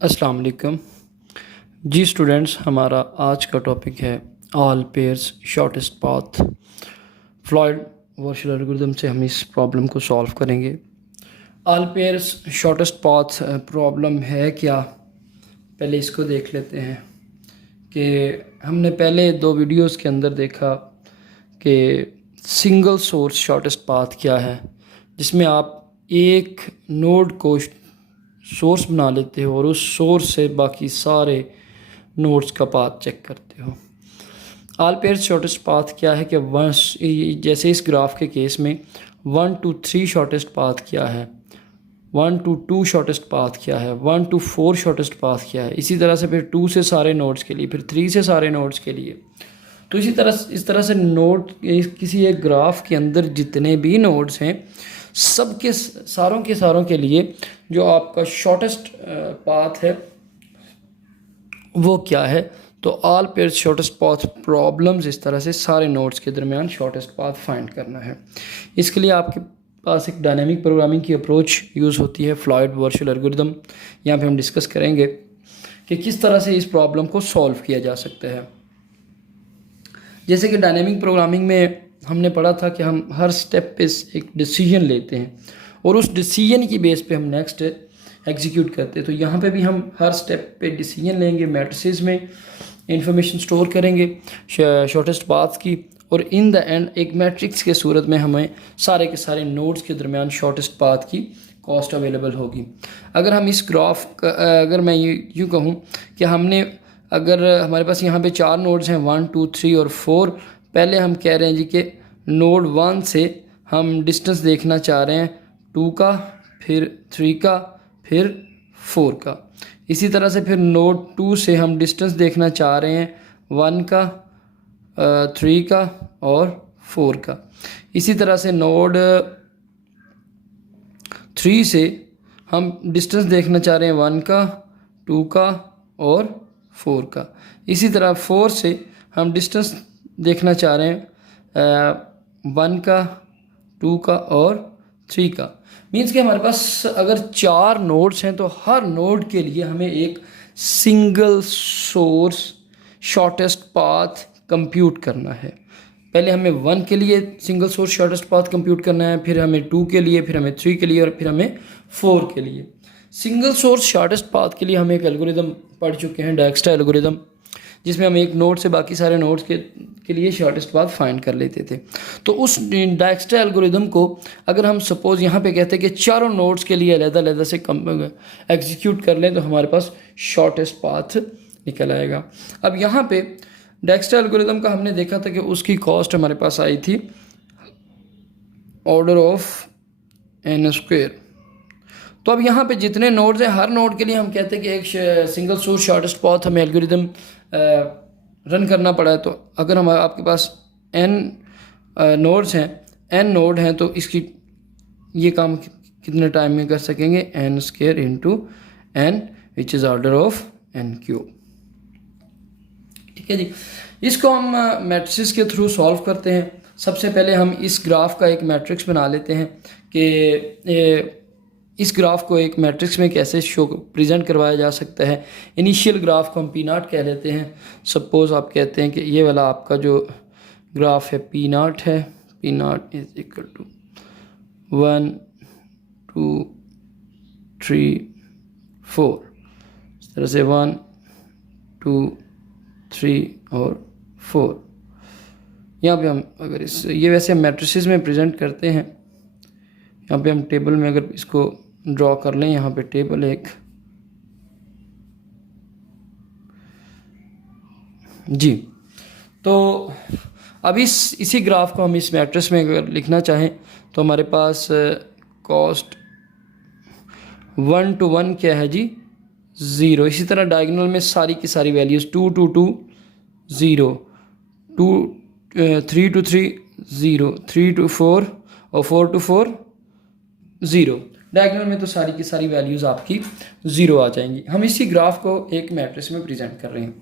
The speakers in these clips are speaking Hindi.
अस्सलाम वालेकुम जी स्टूडेंट्स। हमारा आज का टॉपिक है all pairs shortest path. Floyd Warshall algorithm से हम इस प्रॉब्लम को सॉल्व करेंगे। All pairs shortest path problem है क्या, पहले इसको देख लेते हैं कि हमने पहले दो वीडियोस के अंदर देखा कि सिंगल सोर्स शॉर्टेस्ट पाथ क्या है, जिसमें आप एक नोड को सोर्स बना लेते हो और उस सोर्स से बाकी सारे नोड्स का पाथ चेक करते हो। ऑल पेयर्स शॉर्टेस्ट पाथ क्या है कि जैसे इस ग्राफ के केस में 1 to 3 शॉर्टेस्ट पाथ क्या है, 1 to 2 शॉर्टेस्ट पाथ क्या है, 1 to 4 शॉर्टेस्ट पाथ क्या है, इसी तरह से फिर 2 से सारे नोड्स के लिए, फिर 3 से सारे नोड्स के लिए। तो इस तरह से नोड किसी एक ग्राफ के अंदर जितने भी नोड्स हैं सब के सारों के लिए जो आपका शॉर्टेस्ट पाथ है वो क्या है। तो all pairs shortest path problems इस तरह से सारे नोड्स के दरमियान शॉर्टेस्ट पाथ फाइंड करना है। इसके लिए आपके पास एक डायनामिक प्रोग्रामिंग की अप्रोच यूज़ होती है, फ्लॉयड वर्चुअल एल्गोरिथम। यहाँ पे हम डिस्कस करेंगे कि किस तरह से इस प्रॉब्लम को सॉल्व किया जा सकता है। जैसे कि डायनेमिक प्रोग्रामिंग में हमने पढ़ा था कि हम हर स्टेप पे एक डिसीजन लेते हैं और उस डिसीजन की बेस पे हम नेक्स्ट एग्जीक्यूट करते हैं। तो यहाँ पे भी हम हर स्टेप पे डिसीजन लेंगे, मैट्रिसेस में इंफॉर्मेशन स्टोर करेंगे शॉर्टेस्ट पाथ की, और इन द एंड एक मैट्रिक्स के सूरत में हमें सारे के सारे नोड्स के दरमियान शॉर्टेस्ट पाथ की कॉस्ट अवेलेबल होगी। अगर हम इस ग्राफ अगर मैं यूँ कहूँ कि अगर हमारे पास यहाँ पे 4 नोड्स हैं 1 2 3 और 4, पहले हम कह रहे हैं जी कि नोड 1 से हम डिस्टेंस देखना चाह रहे हैं 2 का, फिर 3 का, फिर 4 का। इसी तरह से फिर नोड 2 से हम डिस्टेंस देखना चाह रहे हैं 1 का, 3 का और 4 का। इसी तरह से नोड 3 से हम डिस्टेंस देखना चाह रहे हैं 1 का, 2 का और 4 का। इसी तरह 4 से हम डिस्टेंस देखना चाह रहे हैं 1 का, 2 का और 3 का। मीन्स कि हमारे पास अगर 4 नोड्स हैं तो हर नोड के लिए हमें एक single source shortest path compute करना है। पहले हमें 1 के लिए single source shortest path compute करना है, फिर हमें 2 के लिए, फिर हमें 3 के लिए और फिर हमें 4 के लिए। सिंगल सोर्स शॉर्टेस्ट पाथ के लिए हम एक एल्गोरिदम पढ़ चुके हैं, डायक्स्ट्रा एल्गोरिदम, जिसमें हम एक नोड से बाकी सारे नोड्स के लिए शॉर्टेस्ट पाथ फाइंड कर लेते थे। तो उस डायक्स्ट्रा एल्गोरिदम को अगर हम सपोज यहाँ पे कहते हैं कि चारों नोड्स के लिए अलग-अलग से एग्जीक्यूट कर लें तो हमारे पास शॉर्टेस्ट पाथ निकल आएगा। अब यहाँ पे डायक्स्ट्रा एल्गोरिदम का हमने देखा था कि उसकी कॉस्ट हमारे पास आई थी ऑर्डर ऑफ n²। तो अब यहाँ पे जितने नोड्स हैं हर नोड के लिए हम कहते हैं कि एक सिंगल सोर्स शॉर्टेस्ट पाथ हमें एल्गोरिदम रन करना पड़ा है। तो अगर हम आपके पास n नोड्स हैं, n नोड हैं, तो इसकी ये काम कितने टाइम में कर सकेंगे, n² into n which is order of n³। ठीक है जी। इसको हम मैट्रिक्स के थ्रू सॉल्व करते हैं। सबसे पहले हम इस ग्राफ का एक मैट्रिक्स बना लेते हैं कि इस ग्राफ को एक मैट्रिक्स में कैसे प्रेजेंट करवाया जा सकता है। इनिशियल ग्राफ को हम P0 कह लेते हैं। सपोज़ आप कहते हैं कि ये वाला आपका जो ग्राफ है P0 है, P0 इज इक्वल टू 1 2 3 4। इस तरह से 1 2 3 और 4। यहाँ पे हम अगर ये वैसे हम मैट्रिसेस में प्रेजेंट करते हैं। यहाँ पे हम टेबल में अगर इसको ड्रॉ कर लें, यहाँ पे टेबल एक जी। तो अब इसी ग्राफ को हम इस मैट्रिक्स में अगर लिखना चाहें तो हमारे पास कॉस्ट 1 to 1 क्या है जी, 0। इसी तरह डायगोनल में सारी की सारी वैल्यूज़ 2 to 2 0, 3 to 3 0, 3 to 4 और 4 to 4 0। डायगोनल में तो सारी की सारी वैल्यूज़ आपकी 0 आ जाएंगी। हम इसी ग्राफ को एक मैट्रिक्स में प्रेजेंट कर रहे हैं।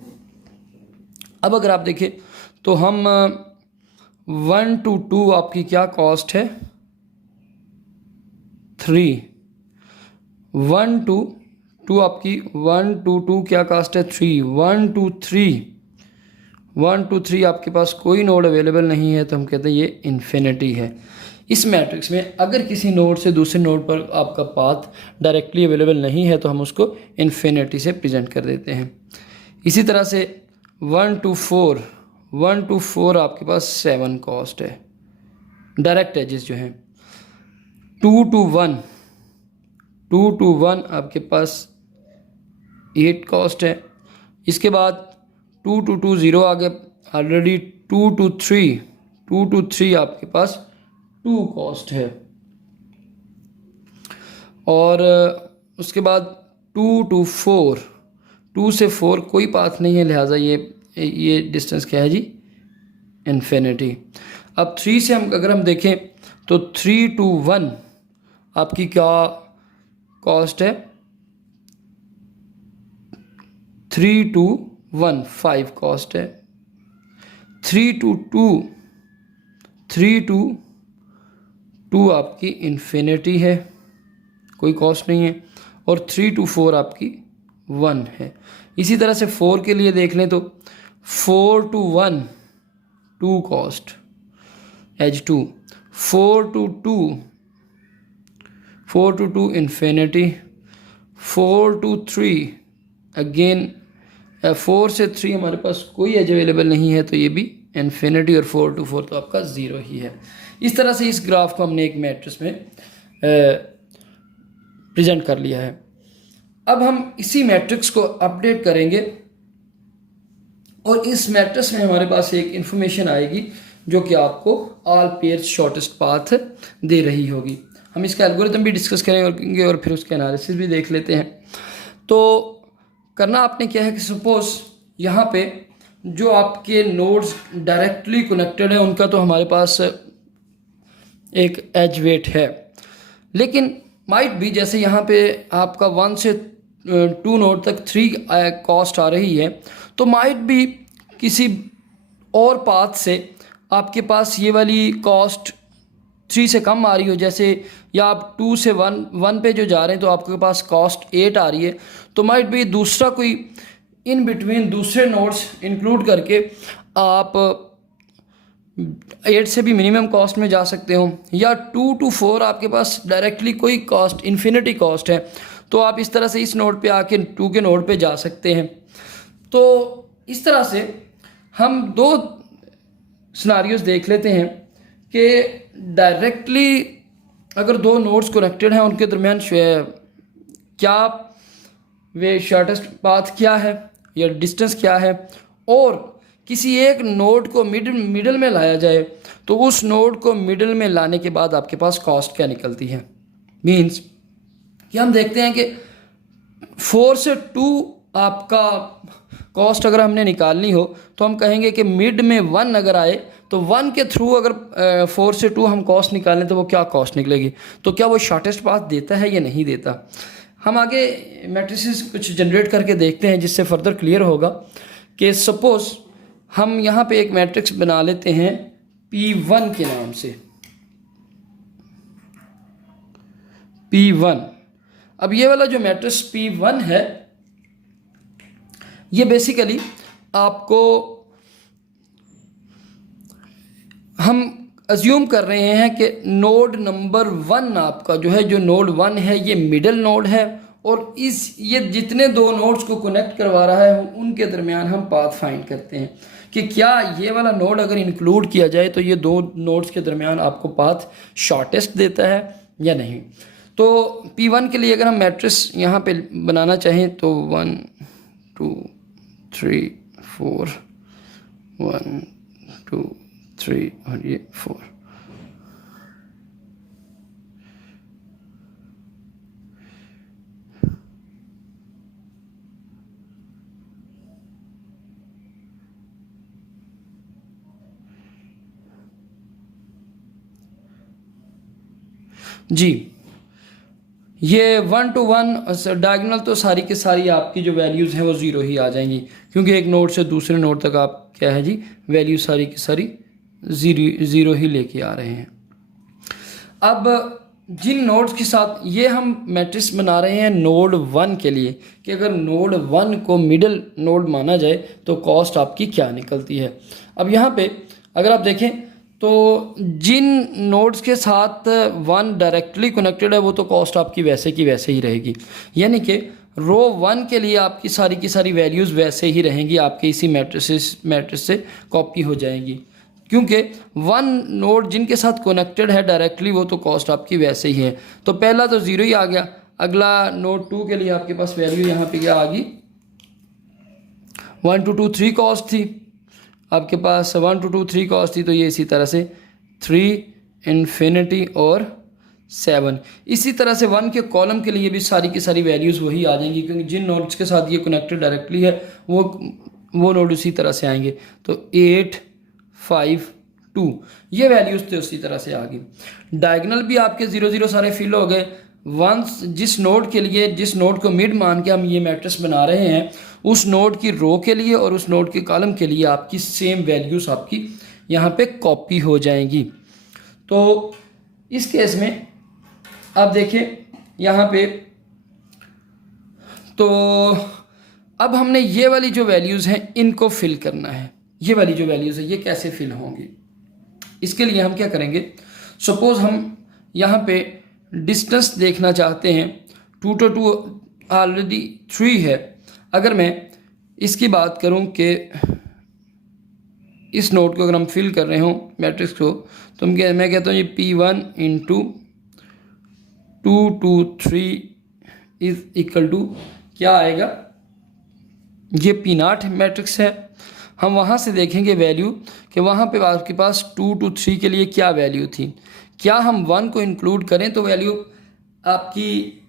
अब अगर आप देखें तो हम 1 to 2 आपकी क्या कॉस्ट है, 3। 1 to टू आपकी 1 2 2 क्या कास्ट है 3, 1 2 3, 1 2 3 आपके पास कोई नोड अवेलेबल नहीं है तो हम कहते हैं ये इन्फिनिटी है। इस मैट्रिक्स में अगर किसी नोड से दूसरे नोड पर आपका पाथ डायरेक्टली अवेलेबल नहीं है तो हम उसको इन्फिनिटी से प्रेजेंट कर देते हैं। इसी तरह से 1 2 4, 1 2 4 आपके पास 7 कॉस्ट है, डायरेक्ट एजेस जो हैं। 2 2 1, 2 2 1 आपके पास 8 कॉस्ट है। इसके बाद 2 2 2 0 आ गया ऑलरेडी। 2 2 3, 2 2 3 आपके पास 2 कॉस्ट है। और उसके बाद 2 2 4, 2 से 4 कोई पाथ नहीं है, लिहाजा ये डिस्टेंस क्या है जी इन्फिनिटी। अब 3 से अगर हम देखें तो 3 2 1 आपकी क्या कॉस्ट है 3 2 1 5 कॉस्ट है। 3 2 2, 3 2 2 आपकी इन्फिनिटी है, कोई कॉस्ट नहीं है। और 3 2 4 आपकी 1 है। इसी तरह से 4 के लिए देख लें तो 4 2 1 2 कॉस्ट एज 2, 4 2 2, 4 2 2 इन्फिनिटी, 4 2 3 अगेन 4 से 3 हमारे पास कोई एज अवेलेबल नहीं है तो ये भी इन्फिनिटी, और 4 2 4 तो आपका 0 ही है। इस तरह से इस ग्राफ को हमने एक मैट्रिक्स में प्रेजेंट कर लिया है। अब हम इसी मैट्रिक्स को अपडेट करेंगे और इस मैट्रिक्स में हमारे पास एक इंफॉर्मेशन आएगी जो कि आपको ऑल पेयर्स शॉर्टेस्ट पाथ दे रही होगी। हम इसका एल्गोरिथम भी डिस्कस करेंगे और फिर उसके एनालिसिस भी देख लेते हैं। तो करना आपने क्या है कि सपोज यहाँ पे जो आपके नोड्स डायरेक्टली कनेक्टेड है उनका तो हमारे पास एक एज वेट है, लेकिन माइट भी जैसे यहाँ पे आपका 1 से 2 नोड तक 3 कॉस्ट आ रही है, तो माइट भी किसी और पाथ से आपके पास ये वाली कॉस्ट 3 से कम आ रही हो। जैसे या आप 2 से 1 पे जो जा रहे हैं तो आपके पास कॉस्ट 8 आ रही है, तो माइट भी दूसरा कोई इन बिटवीन दूसरे नोड्स इंक्लूड करके आप 8 से भी मिनिमम कॉस्ट में जा सकते हो। या 2 to 4 आपके पास डायरेक्टली कोई कॉस्ट इन्फिनिटी कॉस्ट है, तो आप इस तरह से इस नोड पे आके 2 के नोड पे जा सकते हैं। तो इस तरह से हम 2 सिनारियोज देख लेते हैं कि डायरेक्टली अगर 2 नोड्स कनेक्टेड हैं उनके दरमियान क्या वे शॉर्टेस्ट पाथ क्या है या डिस्टेंस क्या है, और किसी एक नोड को मिडल में लाया जाए तो उस नोड को मिडल में लाने के बाद आपके पास कॉस्ट क्या निकलती है। मींस कि हम देखते हैं कि 4 से 2 आपका कॉस्ट अगर हमने निकालनी हो तो हम कहेंगे कि मिड में 1 अगर आए तो 1 के थ्रू अगर 4 से 2 हम कॉस्ट निकालें तो वो क्या कॉस्ट निकलेगी, तो क्या वो शॉर्टेस्ट पाथ देता है या नहीं देता। हम आगे मैट्रिसेस कुछ जनरेट करके देखते हैं जिससे फर्दर क्लियर होगा कि सपोज हम यहाँ पे एक मैट्रिक्स बना लेते हैं P1 के नाम से। P1, अब ये वाला जो मैट्रिक्स P1 है ये बेसिकली आपको हम अज्यूम कर रहे हैं कि नोड नंबर 1 आपका जो है, जो नोड 1 है ये मिडल नोड है, और ये जितने 2 नोड्स को कनेक्ट करवा रहा है उनके दरमियान हम पाथ फाइंड करते हैं कि क्या ये वाला नोड अगर इंक्लूड किया जाए तो ये 2 नोड्स के दरमियान आपको पाथ शॉर्टेस्ट देता है या नहीं। तो P1 के लिए अगर हम मैट्रिक्स यहाँ पे बनाना चाहें तो 1 2 3 4, 1 2 3 और ये 4। जी, ये 1 to 1 डायगोनल तो सारी की सारी आपकी जो वैल्यूज़ हैं वो 0 ही आ जाएंगी, क्योंकि एक नोड से दूसरे नोड तक आप क्या है जी वैल्यू सारी की सारी 0 ही लेके आ रहे हैं। अब जिन नोड्स के साथ ये हम मैट्रिक्स बना रहे हैं नोड 1 के लिए कि अगर नोड 1 को मिडिल नोड माना जाए तो कॉस्ट आपकी क्या निकलती है। अब यहाँ पे अगर आप देखें तो जिन नोड्स के साथ 1 डायरेक्टली कनेक्टेड है वो तो कॉस्ट आपकी वैसे की वैसे ही रहेगी, यानी कि रो 1 के लिए आपकी सारी की सारी वैल्यूज़ वैसे ही रहेंगी, आपके इसी मैट्रिक्स से कॉपी हो जाएंगी, क्योंकि 1 नोड जिनके साथ कनेक्टेड है डायरेक्टली वो तो कॉस्ट आपकी वैसे ही है। तो पहला तो ज़ीरो ही आ गया। अगला नोड 2 के लिए आपके पास वैल्यू यहाँ पे क्या आ गई, 1 2 2 3 कॉस्ट थी आपके पास, 1 2 2 3 कॉस्ट थी, तो ये इसी तरह से 3 इन्फिनिटी और 7। इसी तरह से 1 के कॉलम के लिए भी सारी की सारी वैल्यूज़ वही आ जाएंगी, क्योंकि जिन नोड्स के साथ ये कनेक्टेड डायरेक्टली है वो नोड उसी तरह से आएंगे। तो 8 5 2 ये वैल्यूज़ तो उसी तरह से आ गई। डायगोनल भी आपके 0 0 सारे फिल हो गए। वंस जिस नोड के लिए, जिस नोड को मिड मान के हम ये मैट्रिक्स बना रहे हैं, उस नोड की रो के लिए और उस नोड के कॉलम के लिए आपकी सेम वैल्यूज़ आपकी यहाँ पे कॉपी हो जाएंगी। तो इस केस में आप देखिए यहाँ पे, तो अब हमने ये वाली जो वैल्यूज़ हैं इनको फिल करना है। ये वाली जो वैल्यूज़ है ये कैसे फिल होंगी, इसके लिए हम क्या करेंगे, सपोज़ हम यहाँ पे डिस्टेंस देखना चाहते हैं, 2 to 2 ऑलरेडी 3 है। अगर मैं इसकी बात करूँ कि इस नोड को अगर हम फिल कर रहे हों मैट्रिक्स को, तो मैं कहता हूँ ये P1 into 2 2 3 is equal to क्या आएगा, ये P0 मैट्रिक्स है। हम वहाँ से देखेंगे वैल्यू कि वहाँ पे आपके पास 2 to 3 के लिए क्या वैल्यू थी। क्या हम 1 को इंक्लूड करें तो वैल्यू आपकी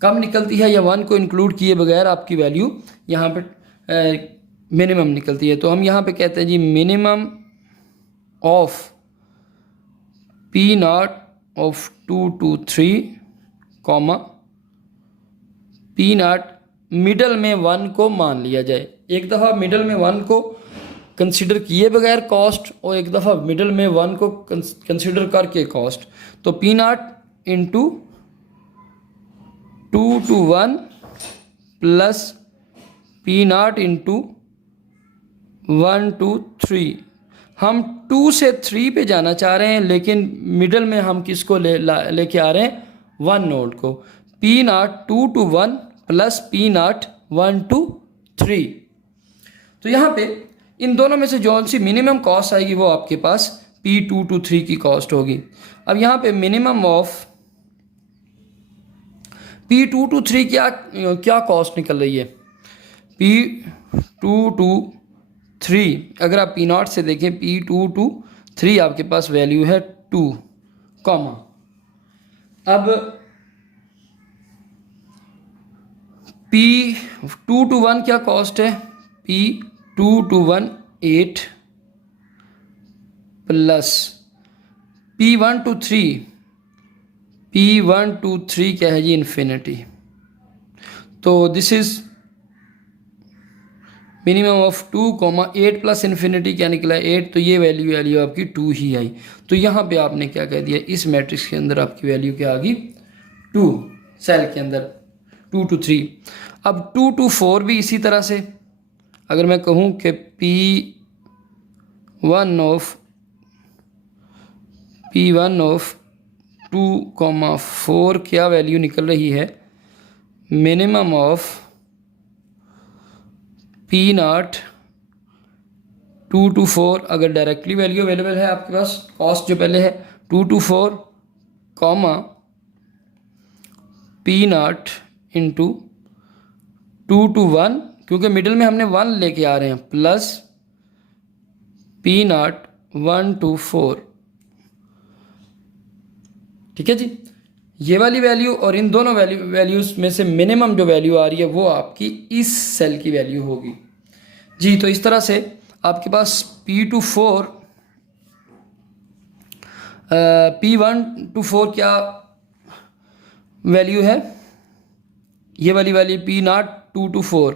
कम निकलती है, या 1 को इंक्लूड किए बगैर आपकी वैल्यू यहाँ पे मिनिमम निकलती है। तो हम यहाँ पे कहते हैं जी minimum of P0 of 2 to 3 comma P0 middle में 1 को मान लिया जाए। एक दफ़ा मिडल में 1 को कंसिडर किए बगैर कॉस्ट, और एक दफ़ा मिडल में 1 को कंसिडर करके कॉस्ट। तो P0 into 2 to 1 plus P0 into 1 to 3। हम 2 से 3 पे जाना चाह रहे हैं, लेकिन मिडल में हम किसको लेके आ रहे हैं, 1 नोड को। P0 2 to 1 plus P0 1 to 3। तो यहाँ पे इन दोनों में से जो सी मिनिमम कॉस्ट आएगी वो आपके पास P2 to 3 की कॉस्ट होगी। अब यहाँ पे मिनिमम ऑफ P2 to 3 क्या कॉस्ट निकल रही है, P2 to 3 अगर आप P0 से देखें, P2 to 3 आपके पास वैल्यू है 2 कॉमा। अब P2 to 1 क्या कॉस्ट है, P2 to 1 8 plus P1 to 3 क्या है जी, इन्फिनिटी। तो this is minimum of 2 comma 8 plus infinity क्या निकला 8, तो ये वैल्यू आपकी 2 ही आई। तो यहाँ पे आपने क्या कह दिया, इस मैट्रिक्स के अंदर आपकी वैल्यू क्या आ गई 2, सेल के अंदर 2 to 3। अब 2 to 4 भी इसी तरह से, अगर मैं कहूँ कि P1 ऑफ 2, 4 क्या वैल्यू निकल रही है, मिनिमम ऑफ P0 2 to 4। अगर डायरेक्टली वैल्यू अवेलेबल है आपके पास, कॉस्ट जो पहले है 2 to 4 comma P0 into 2 to 1, क्योंकि मिडिल में हमने 1 लेके आ रहे हैं, प्लस P0 1 to 4। ठीक है जी, ये वाली वैल्यू और इन दोनों वैल्यूज़ में से मिनिमम जो वैल्यू आ रही है वो आपकी इस सेल की वैल्यू होगी जी। तो इस तरह से आपके पास P1 to 4 क्या वैल्यू है, ये वाली P0 2 to 4,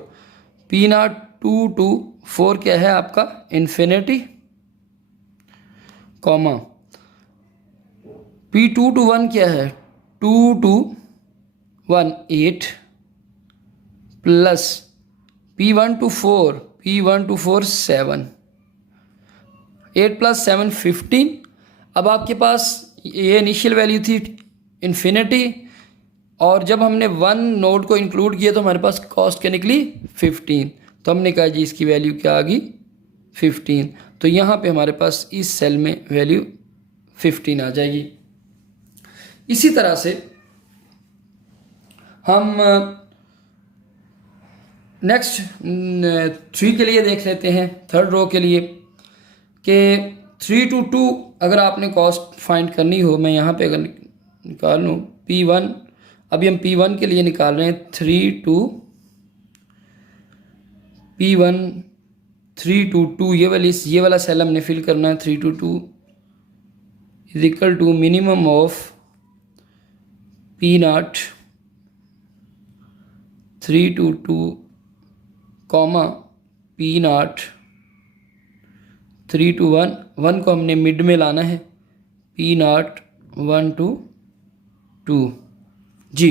P0 2 to 4 क्या है आपका इन्फिनिटी कॉमा, P2 to 1 क्या है 2 8 प्लस P1 to 4 7, 8 + 7 15। अब आपके पास ये इनिशियल वैल्यू थी इन्फिनिटी, और जब हमने 1 नोड को इंक्लूड किया तो हमारे पास कॉस्ट क्या निकली 15। तो हमने कहा जी इसकी वैल्यू क्या आ गई 15। तो यहाँ पे हमारे पास इस सेल में वैल्यू 15 आ जाएगी। इसी तरह से हम नेक्स्ट 3 के लिए देख लेते हैं, थर्ड रो के लिए, कि 3 to 2 अगर आपने कॉस्ट फाइंड करनी हो, मैं यहाँ पे अगर निकाल लूँ P1, अभी हम P1 के लिए निकाल रहे हैं 3 to P1 3 to 2, ये वाला सेल हमने फिल करना है। 3 to 2 is equal to minimum of P0 3 to 2 comma P0 3 to 1, 1 को हमने मिड में लाना है, P0 1 to 2 जी।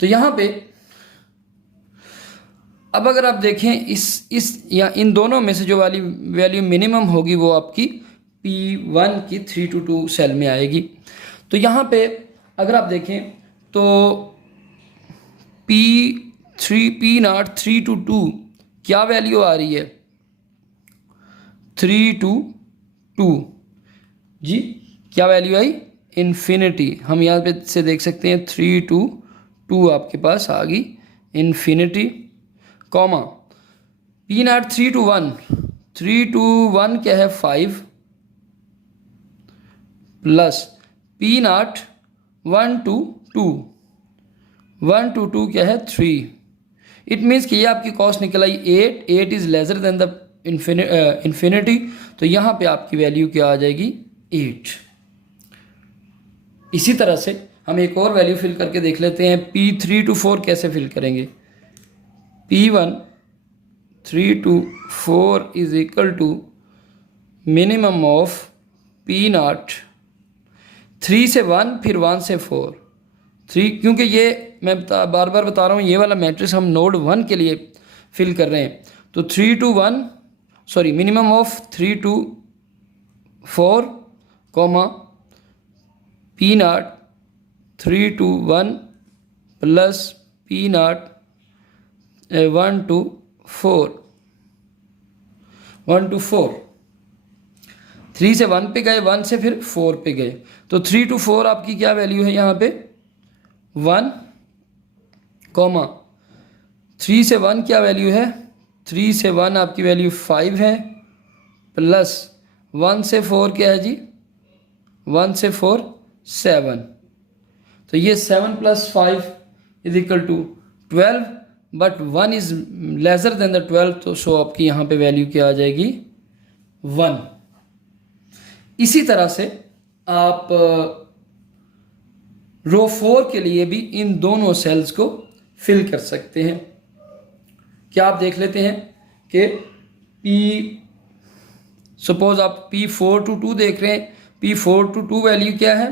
तो यहाँ पे अब अगर आप देखें इस या इन दोनों में से जो वाली वैल्यू मिनिमम होगी वो आपकी P1 की 3 to 2 सेल में आएगी। तो यहाँ पे अगर आप देखें तो P0 3 to 2 क्या वैल्यू आ रही है 3 to 2 जी, क्या वैल्यू आई इन्फिनिटी। हम यहाँ पे से देख सकते हैं 3 to 2 आपके पास आ गई infinity, comma P0 3 to 1, 3 to 1 क्या है 5 प्लस P0 1 to 2, 1 to 2 क्या है 3। इट मीन्स कि ये आपकी कॉस्ट निकल आई 8 is lesser than the infinity. तो यहाँ पे आपकी वैल्यू क्या आ जाएगी 8। इसी तरह से हम एक और वैल्यू फिल करके देख लेते हैं। P3 to 4 कैसे फिल करेंगे, P1 3 to 4 is equal to minimum of P0 3 से 1 फिर 1 से 4 3, क्योंकि ये मैं बार बार बता रहा हूँ ये वाला मैट्रिक्स हम नोड 1 के लिए फिल कर रहे हैं। तो 3 to 1 sorry minimum of 3 to 4 comma P0 3 to 1 plus P0 1 to 4 3 से 1 पे गए, 1 से फिर 4 पे गए। तो 3 to 4 आपकी क्या वैल्यू है यहाँ पे 1, कॉमा 3 से 1 क्या वैल्यू है 3 से 1 आपकी वैल्यू 5 है, प्लस 1 से 4 क्या है जी 1 से 4 7। तो ये 7 + 5 is equal to 12, but 1 is lesser than the 12, तो सो आपकी यहाँ पे वैल्यू क्या आ जाएगी 1। इसी तरह से आप रो 4 के लिए भी इन दोनों सेल्स को फिल कर सकते हैं। क्या आप देख लेते हैं कि सपोज आप P4 to 2 देख रहे हैं, P4 to 2 वैल्यू क्या है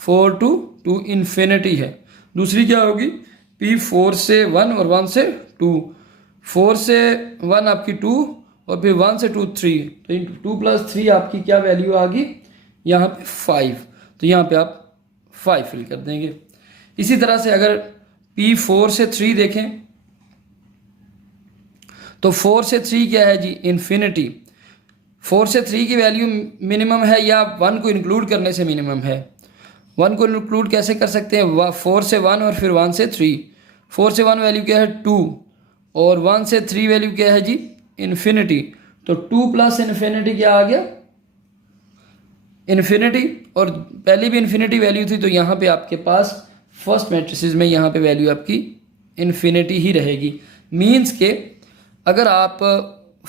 4 to 2 इन्फिनिटी है। दूसरी क्या होगी P4 से 1 और 1 से 2, 4 से 1 आपकी 2 और फिर 1 से 2 3, तो 2 + 3 आपकी क्या वैल्यू आ गई यहाँ पे 5। तो यहाँ पे आप 5 फिल कर देंगे। इसी तरह से अगर P4 से 3 देखें तो 4 से 3 क्या है जी इन्फिनिटी। 4 से 3 की वैल्यू मिनिमम है या 1 को इंक्लूड करने से मिनिमम है। 1 को इंक्लूड कैसे कर सकते हैं 4 से 1 और फिर 1 से 3। 4 से 1 वैल्यू क्या है 2 और 1 से 3 वैल्यू क्या है जी इन्फिनिटी। तो 2 + इन्फिनिटी क्या आ गया इन्फिनिटी, और पहले भी इन्फिनिटी वैल्यू थी, तो यहाँ पे आपके पास फर्स्ट मैट्रिसेस में यहाँ पे वैल्यू आपकी इन्फिनिटी ही रहेगी। मीन्स के अगर आप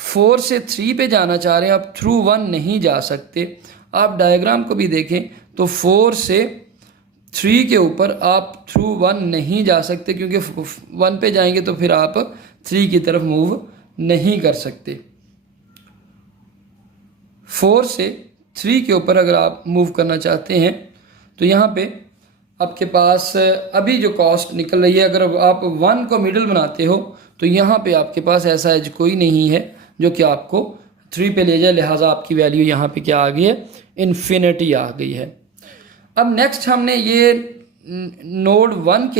4 से 3 पे जाना चाह रहे हैं, आप थ्रू 1 नहीं जा सकते। आप डायग्राम को भी देखें तो 4 से 3 के ऊपर आप थ्रू 1 नहीं जा सकते, क्योंकि 1 पे जाएंगे तो फिर आप 3 की तरफ मूव नहीं कर सकते। 4 से 3 के ऊपर अगर आप मूव करना चाहते हैं तो यहाँ पे आपके पास अभी जो कॉस्ट निकल रही है, अगर आप 1 को मिडिल बनाते हो तो यहाँ पे आपके पास ऐसा एज कोई नहीं है जो कि आपको 3 पे ले जाए, लिहाजा आपकी वैल्यू यहाँ पे क्या आ गई है, इन्फिनिटी आ गई है। अब नेक्स्ट हमने ये नोड 1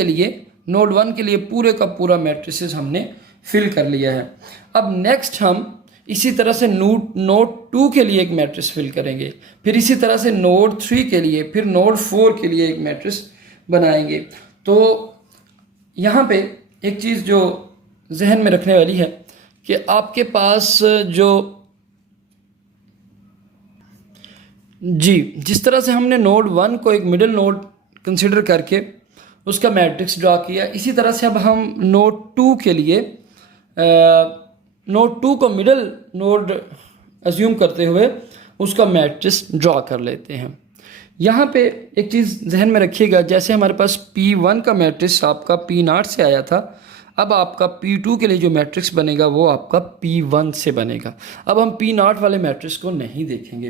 के लिए पूरे का पूरा मैट्रिसेस हमने फिल कर लिया है। अब नेक्स्ट हम इसी तरह से नोड 2 के लिए एक मैट्रिक्स फिल करेंगे, फिर इसी तरह से नोड 3 के लिए, फिर नोड 4 के लिए एक मैट्रिक्स बनाएंगे। तो यहाँ पे एक चीज़ जो जहन में रखने वाली है कि आपके पास जो जिस तरह से हमने नोड 1 को एक मिडिल नोड कंसिडर करके उसका मैट्रिक्स ड्रा किया, इसी तरह से अब हम नोड 2 के लिए नोड 2 को मिडिल नोड अज्यूम करते हुए उसका मैट्रिक्स ड्रा कर लेते हैं। यहाँ पे एक चीज़ जहन में रखिएगा, जैसे हमारे पास P1 का मैट्रिक्स आपका P0 से आया था, अब आपका P2 के लिए जो मैट्रिक्स बनेगा वो आपका P1 से बनेगा। अब हम P0 वाले मैट्रिक्स को नहीं देखेंगे।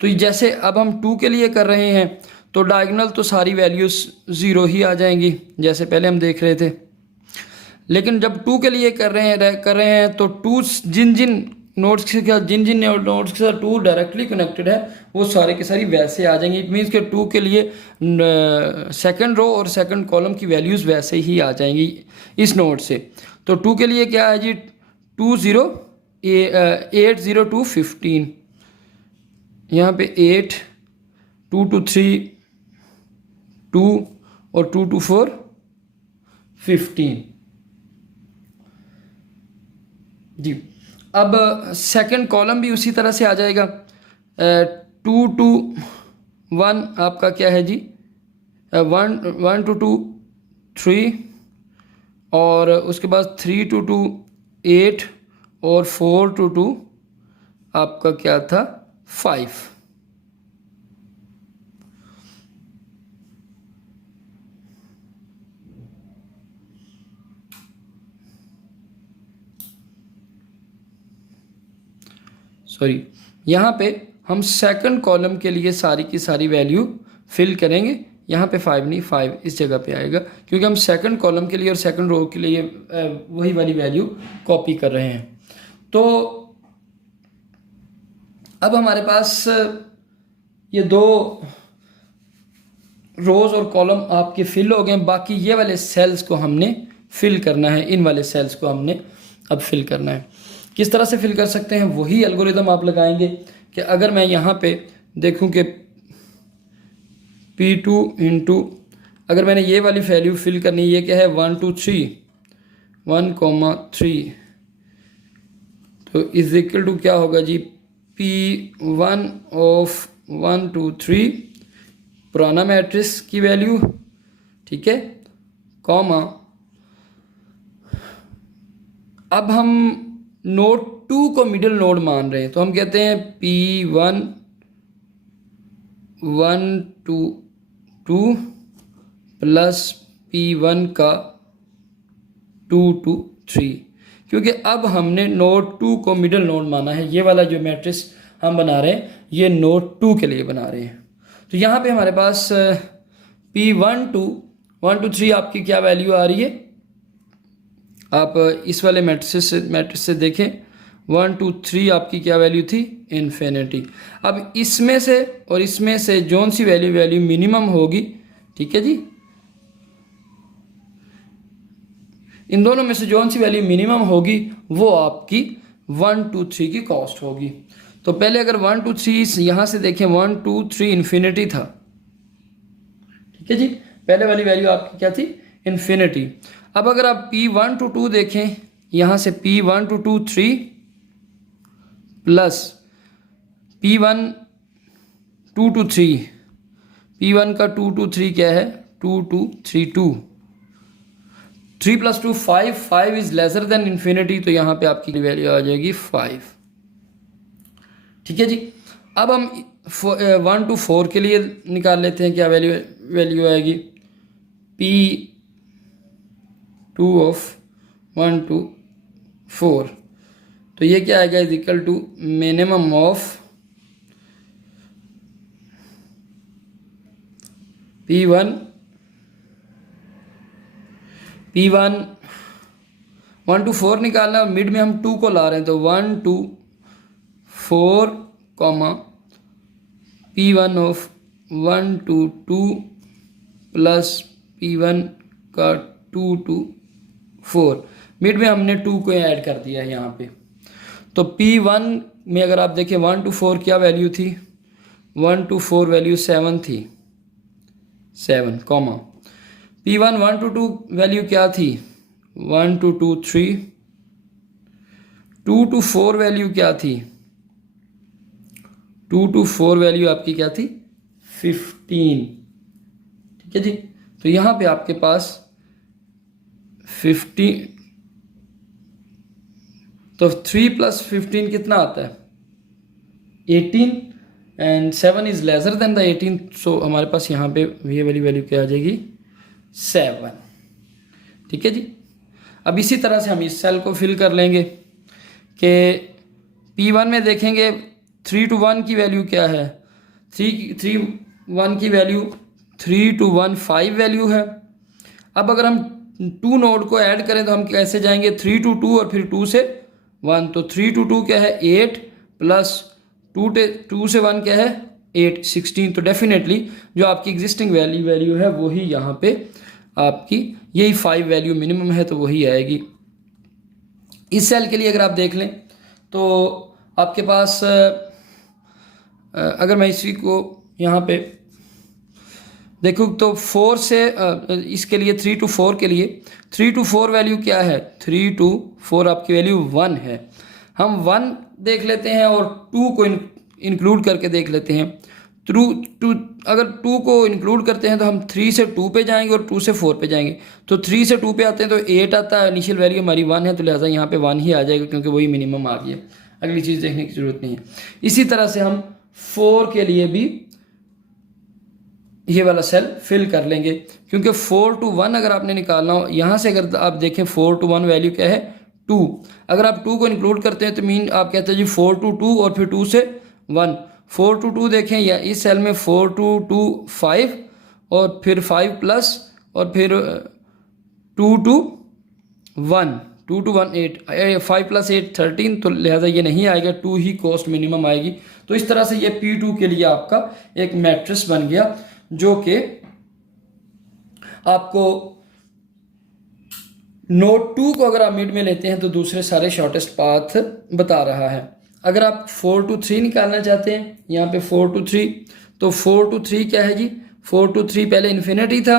तो जैसे अब हम 2 के लिए कर रहे हैं तो डायगोनल तो सारी वैल्यूज़ 0 ही आ जाएंगी जैसे पहले हम देख रहे थे, लेकिन जब 2 के लिए कर रहे हैं तो 2 जिन नोड्स के साथ नोड्स के साथ 2 डायरेक्टली कनेक्टेड है वो सारे के सारी वैसे आ जाएंगे। इट मीन्स कि 2 के लिए सेकंड रो और सेकंड कॉलम की वैल्यूज़ वैसे ही आ जाएंगी इस नोड से। तो 2 के लिए क्या है जी, 8 0 2 15, यहाँ पे 8 2 2 3 2 और 2 2 4 15 जी। अब सेकंड कॉलम भी उसी तरह से आ जाएगा। 2 2 1 आपका क्या है जी, 1 2 2 3 और उसके बाद 3 2 2 8 और 4 2 2 आपका क्या था 5। सॉरी, यहाँ पे हम सेकंड कॉलम के लिए सारी की सारी वैल्यू फिल करेंगे। यहाँ पे 5 नहीं, 5 इस जगह पे आएगा क्योंकि हम सेकंड कॉलम के लिए और सेकंड रो के लिए वही वाली वैल्यू कॉपी कर रहे हैं। तो अब हमारे पास ये 2 रोज़ और कॉलम आपके फिल हो गए। बाकी ये वाले सेल्स को हमने फिल करना है, इन वाले सेल्स को हमने अब फिल करना है। किस तरह से फिल कर सकते हैं, वही एल्गोरिदम आप लगाएंगे कि अगर मैं यहाँ पे देखूँ कि P2 इंटू, अगर मैंने ये वाली वैल्यू फिल करनी, ये क्या है 1 2 3 1,3, तो इज इक्वल टू क्या होगा जी, P1 ऑफ 1 2 3 पुराना मैट्रिक्स की वैल्यू, ठीक है, कॉमा अब हम नोड 2 को मिडिल नोड मान रहे हैं तो हम कहते हैं P1 1 2 2 प्लस P1 का 2 2 3, क्योंकि अब हमने नोड 2 को मिडिल नोड माना है। ये वाला जो मैट्रिक्स हम बना रहे हैं ये नोड 2 के लिए बना रहे हैं। तो यहाँ पे हमारे पास P1 2 1 2 3 आपकी क्या वैल्यू आ रही है, आप इस वाले मैट्रिक्स से देखें 1 2 3 आपकी क्या वैल्यू थी, इन्फिनिटी। अब इसमें से और इसमें से जौन सी वैल्यू मिनिमम होगी, ठीक है जी, इन दोनों में से जौन सी वैल्यू मिनिमम होगी वो आपकी 1 2 3 की कॉस्ट होगी। तो पहले अगर 1 2 3 यहाँ से देखें 1 2 3 इन्फिनिटी था, ठीक है जी, पहले वाली वैल्यू आपकी क्या थी, इन्फिनिटी। अब अगर आप P1 2 2 देखें, यहाँ से P1 2 2 3 प्लस P1 2 2 3, P1 का 2 2 3 क्या है 2 2 3 2, 3 + 2 5, 5 इज लेसर देन इन्फिनिटी, तो यहाँ पे आपकी वैल्यू आ जाएगी 5, ठीक है जी। अब हम 1 2 4 के लिए निकाल लेते हैं, क्या वैल्यू आएगी, P2 ऑफ 1 2 4, तो ये क्या आएगा, is equal to minimum of P1 1 to 4 निकालना, मिड में हम 2 को ला रहे हैं तो 1 2 4 comma P1 of 1 to 2 plus P1 का 2 to 4, मिड में हमने 2 को ऐड कर दिया है यहाँ पे। तो P1 में अगर आप देखें 1 to 4 क्या वैल्यू थी, 1 to 4 वैल्यू 7 थी, 7 कॉमा P1 1 to 2 वैल्यू क्या थी, 1 to 2 3, 2 to 4 वैल्यू क्या थी, 2 to 4 वैल्यू आपकी क्या थी 15, ठीक है जी। तो यहाँ पे आपके पास 15, तो 3 + 15 कितना आता है 18 and 7 is lesser than the 18, सो हमारे पास यहाँ पे ये वाली वैल्यू क्या आ जाएगी 7, ठीक है जी। अब इसी तरह से हम इस सेल को फिल कर लेंगे कि P1 में देखेंगे 3 to 1 की वैल्यू क्या है, 1 की वैल्यू 3 to 1 5 वैल्यू है। अब अगर हम 2 नोड को ऐड करें तो हम कैसे जाएंगे, 3 to 2 और फिर 2 से 1, तो 3 to 2 क्या है 8 प्लस 2 से 1 क्या है 8 16, तो डेफिनेटली जो आपकी एग्जिस्टिंग वैल्यू है वही यहाँ पे आपकी यही 5 वैल्यू मिनिमम है, तो वही आएगी। इस सेल के लिए अगर आप देख लें तो आपके पास अगर मैं इसी को यहाँ पे देखो तो 4 से इसके लिए 3 to 4 के लिए 3 to 4 वैल्यू क्या है, 3 to 4 आपकी वैल्यू 1 है। हम 1 देख लेते हैं और 2 को इंक्लूड करके देख लेते हैं। अगर 2 को इंक्लूड करते हैं तो हम 3 से 2 पे जाएंगे और 2 से 4 पे जाएंगे, तो 3 से 2 पे आते हैं तो 8 आता है, इनिशियल वैल्यू हमारी 1 है, तो लिहाजा यहाँ पे 1 ही आ जाएगा क्योंकि वही मिनिमम आ गया, अगली चीज़ देखने की ज़रूरत नहीं है। इसी तरह से हम 4 के लिए भी ये वाला सेल फिल कर लेंगे, क्योंकि 4 to 1 अगर आपने निकालना हो, यहाँ से अगर आप देखें 4 to 1 वैल्यू क्या है 2, अगर आप 2 को इंक्लूड करते हैं तो मीन आप कहते हैं जी 4 to 2 और फिर 2 से 1, 4 to 2 देखें या इस सेल में 4 to 2 5 और फिर 5 प्लस और फिर 2 to 1 8, 5 + 8 13, तो लिहाजा ये नहीं आएगा, 2 ही कॉस्ट मिनिमम आएगी। तो इस तरह से ये P2 के लिए आपका एक मैट्रिक्स बन गया जो कि आपको नोड 2 को अगर आप मिड में लेते हैं तो दूसरे सारे शॉर्टेस्ट पाथ बता रहा है। अगर आप 4 to 3 निकालना चाहते हैं, यहाँ पे 4 to 3, तो 4 to 3 क्या है जी, 4 to 3 पहले इन्फिनिटी था,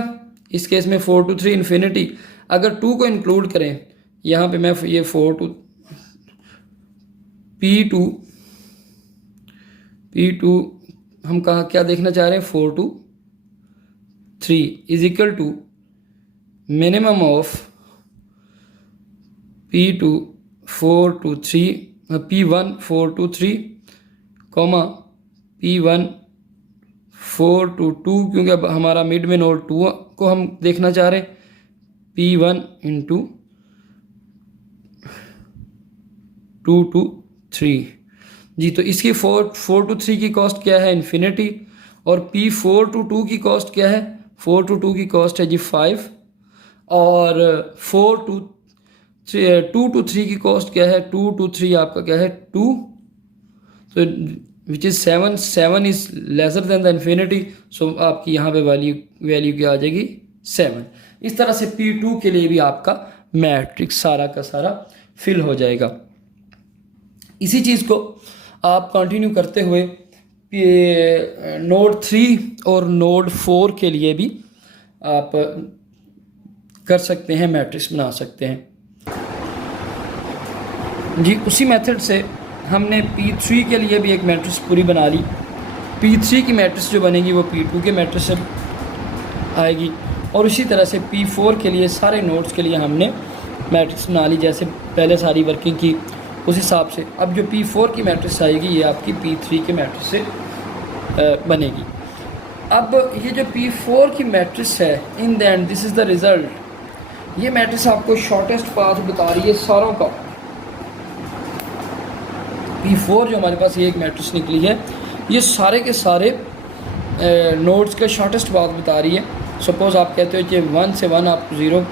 इस केस में 4 to 3 इन्फिनिटी। अगर 2 को इंक्लूड करें, यहाँ पे मैं ये 4 to P2 हम कहाँ क्या देखना चाह रहे हैं, 4 to 3 is equal to minimum of P2 4 to 3 P1 4 to 3 comma P1 4 to 2, क्योंकि अब हमारा मिड में नोड 2 को हम देखना चाह रहे हैं, P1 into 2 to 3 जी। तो इसकी 4 to 3 की कॉस्ट क्या है इन्फिनिटी, और P4 to 2 की कॉस्ट क्या है, 4 to 2 की कॉस्ट है जी 5, और 2 to 3 की कॉस्ट क्या है, 2 to 3 आपका क्या है 2, तो which is 7 is lesser than the infinity, so आपकी यहाँ पे वैल्यू क्या आ जाएगी 7। इस तरह से P2 के लिए भी आपका मैट्रिक्स सारा का सारा फिल हो जाएगा। इसी चीज़ को आप कंटिन्यू करते हुए नोड 3 और नोड 4 के लिए भी आप कर सकते हैं, मैट्रिक्स बना सकते हैं जी। उसी मेथड से हमने P3 के लिए भी एक मैट्रिक्स पूरी बना ली। P3 की मैट्रिक्स जो बनेगी वो P2 के मैट्रिक्स से आएगी, और उसी तरह से P4 के लिए सारे नोड्स के लिए हमने मैट्रिक्स बना ली, जैसे पहले सारी वर्किंग की उस हिसाब से। अब जो P4 की मैट्रिक्स आएगी ये आपकी P3 के मैट्रिक्स से बनेगी। अब ये जो P4 की मैट्रिक्स है, in the end this is the result, ये मैट्रिक्स आपको शॉर्टेस्ट पाथ बता रही है सारों का। P4 जो हमारे पास ये एक मैट्रिक्स निकली है, ये सारे के सारे नोड्स का शॉर्टेस्ट पाथ बता रही है। सपोज़ आप कहते हो कि 1 से 1 आप 0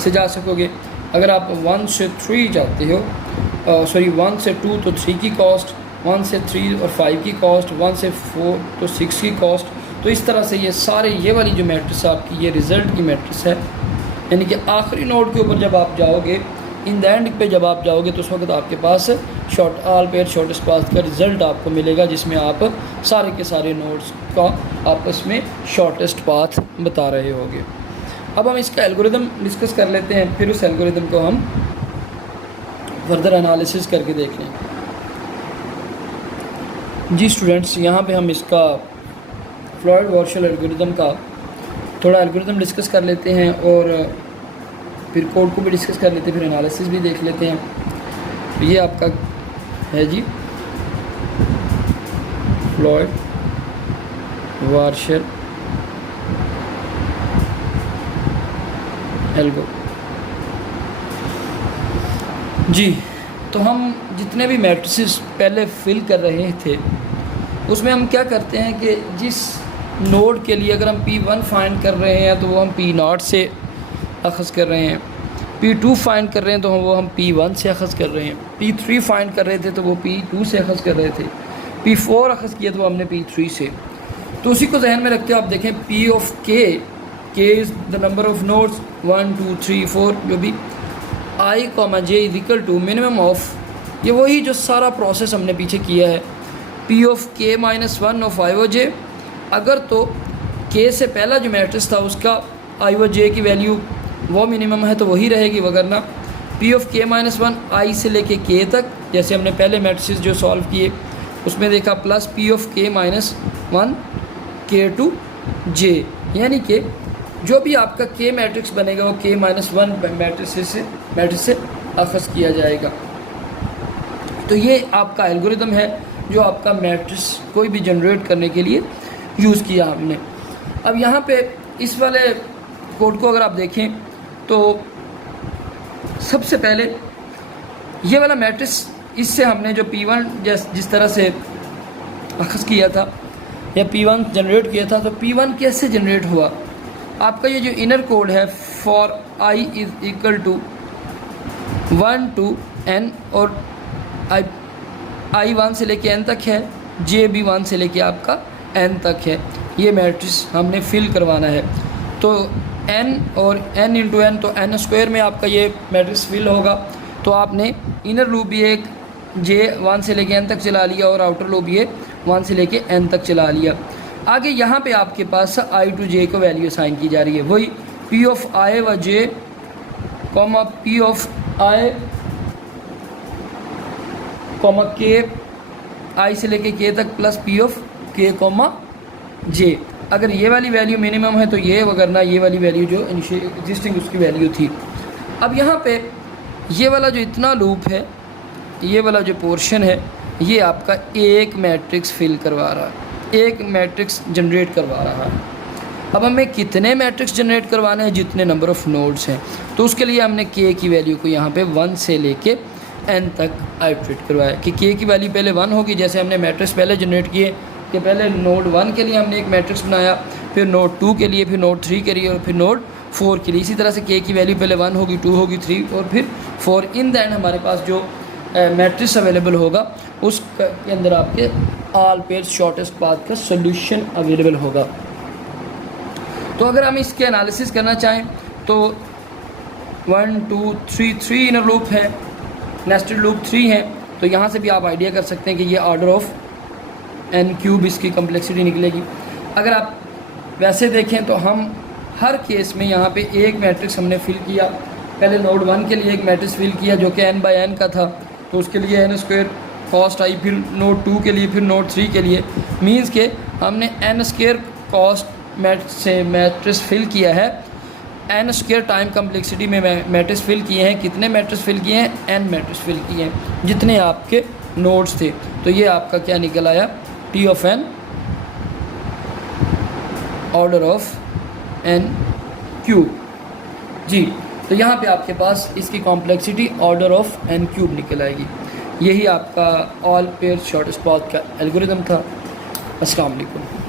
से जा सकोगे, अगर आप 1 से 3 जाते हो, 1 से 2 तो 3 की कॉस्ट, 1 से 3 और 5 की कॉस्ट, 1 से 4 तो 6 की कॉस्ट। तो इस तरह से ये सारे ये वाली जो मैट्रिक्स है आपकी, ये रिज़ल्ट की मैट्रिक्स है, यानी कि आखिरी नोड के ऊपर जब आप जाओगे, इन द एंड पे जब आप जाओगे तो उस वक्त आपके पास ऑल पेयर शॉर्टेस्ट पाथ का रिज़ल्ट आपको मिलेगा, जिसमें आप सारे के सारे नोड्स का आपस में शॉर्टेस्ट पाथ बता रहे होगे। अब हम इसका एल्गोरिदम डिस्कस कर लेते हैं, फिर उस एल्गोरिदम को हम फर्दर एनालिसिस करके देख लें। जी स्टूडेंट्स, यहाँ पे हम इसका फ्लॉयड-वॉर्शल एल्गोरिदम का थोड़ा एल्गोरिदम डिस्कस कर लेते हैं और फिर कोड को भी डिस्कस कर लेते हैं, फिर एनालिसिस भी देख लेते हैं। तो ये आपका है जी फ्लॉयड-वॉर्शल एल्गो। जी, तो हम जितने भी मैट्रिसेस पहले फिल कर रहे थे उसमें हम क्या करते हैं कि जिस नोड के लिए अगर हम P1 फाइंड कर रहे हैं तो वो हम P0 से अखज़ कर रहे हैं, P2 फाइंड कर रहे हैं तो वो हम P1 से अखज़ कर रहे हैं, P3 फाइंड कर रहे थे तो वो P2 से अखज़ कर रहे थे, P4 अखज़ किया तो वो हमने P3 से। तो उसी को जहन में रखते हुए आप देखें P of K is the number of nodes 1 2 3 4, जो भी I, J is equal to minimum of, ये वही जो सारा प्रोसेस हमने पीछे किया है, P of K minus 1 of I व J। अगर तो K से पहला जो मैट्रिक्स था उसका I व J की वैल्यू वो मिनिमम है तो वही रहेगी, वगरना P of K minus 1 I से लेके K तक, जैसे हमने पहले मैट्रिक्स जो सॉल्व किए उसमें देखा, plus P of K minus 1 K to J, यानी कि जो भी आपका K मैट्रिक्स बनेगा वो K माइनस 1 मैट्रिक्स से अखज़ किया जाएगा। तो ये आपका एल्गोरिदम है जो आपका मैट्रिक्स कोई भी जनरेट करने के लिए यूज़ किया हमने। अब यहाँ पे इस वाले कोड को अगर आप देखें तो सबसे पहले ये वाला मैट्रिक्स, इससे हमने जो P1 जिस तरह से अखज़ किया था या P1 जनरेट किया था, तो P1 कैसे जनरेट हुआ। आपका ये जो इनर कोड है for I is equal to 1 to n, और I 1 से लेके n तक है, J भी 1 से लेके आपका n तक है, ये मैट्रिक्स हमने फिल करवाना है। तो n और n इंटू n, तो n स्क्वायर में आपका ये मैट्रिक्स फिल होगा। तो आपने इनर लूप भी एक J 1 से लेके n तक चला लिया और आउटर लूप ये 1 से लेके n तक चला लिया। आगे यहाँ पे आपके पास I टू J को वैल्यू असाइन की जा रही है, वही P ऑफ I व J comma P of I comma K, I से लेके K तक, plus P of K comma J। अगर ये वाली वैल्यू मिनिमम है तो ये, वगरना ये वाली वैल्यू जो एग्जिस्टिंग उसकी वैल्यू थी। अब यहाँ पे ये वाला जो इतना लूप है, ये वाला जो पोर्शन है, ये आपका एक मैट्रिक्स फिल करवा रहा है, एक मैट्रिक्स जनरेट करवा रहा है। अब हमें कितने मैट्रिक्स जनरेट करवाने हैं, जितने नंबर ऑफ़ नोड्स हैं। तो उसके लिए हमने K की वैल्यू को यहाँ पे 1 से लेके n तक आइट्रेट करवाया कि K की वैल्यू पहले 1 होगी, जैसे हमने मैट्रिक्स पहले जनरेट किए कि पहले नोड 1 के लिए हमने एक मैट्रिक्स बनाया, फिर नोड 2 के लिए, फिर नोड 3 के लिए और फिर नोड 4 के लिए। इसी तरह से K की वैल्यू पहले 1 होगी, 2 होगी, 3 और फिर 4। इन द एंड हमारे पास जो मैट्रिक्स अवेलेबल होगा उसके अंदर आपके ऑल पेयर शॉर्टेस्ट पाथ का सोल्यूशन अवेलेबल होगा। तो अगर हम इसके एनालिसिस करना चाहें तो 1 2 3 इनर लूप है, नेस्टेड लूप 3 है, तो यहाँ से भी आप आइडिया कर सकते हैं कि ये ऑर्डर ऑफ n क्यूब इसकी कम्प्लेक्सिटी निकलेगी। अगर आप वैसे देखें तो हम हर केस में यहाँ पे एक मैट्रिक्स हमने फिल किया, पहले नोड 1 के लिए एक मैट्रिक्स फिल किया जो कि n बाई n का था, तो उसके लिए n स्क्वायर कॉस्ट आई, फिर नोड 2 के लिए, फिर नोड 3 के लिए, मींस के हमने n स्क्वायर कॉस्ट से मैट्रिक्स फिल किया है, n स्क्वायर टाइम कम्प्लेक्सिटी में मैट्रिक्स फिल किए हैं। कितने मैट्रिक्स फिल किए हैं, n मैट्रिक्स फिल किए हैं, जितने आपके नोड्स थे। तो ये आपका क्या निकल आया, T of n order of n cube. जी, तो यहाँ पे आपके पास इसकी complexity order of n cube निकल आएगी। यही आपका ऑल पेयर शॉर्टेस्ट पाथ का एल्गोरिदम था। अस्सलाम वालेकुम।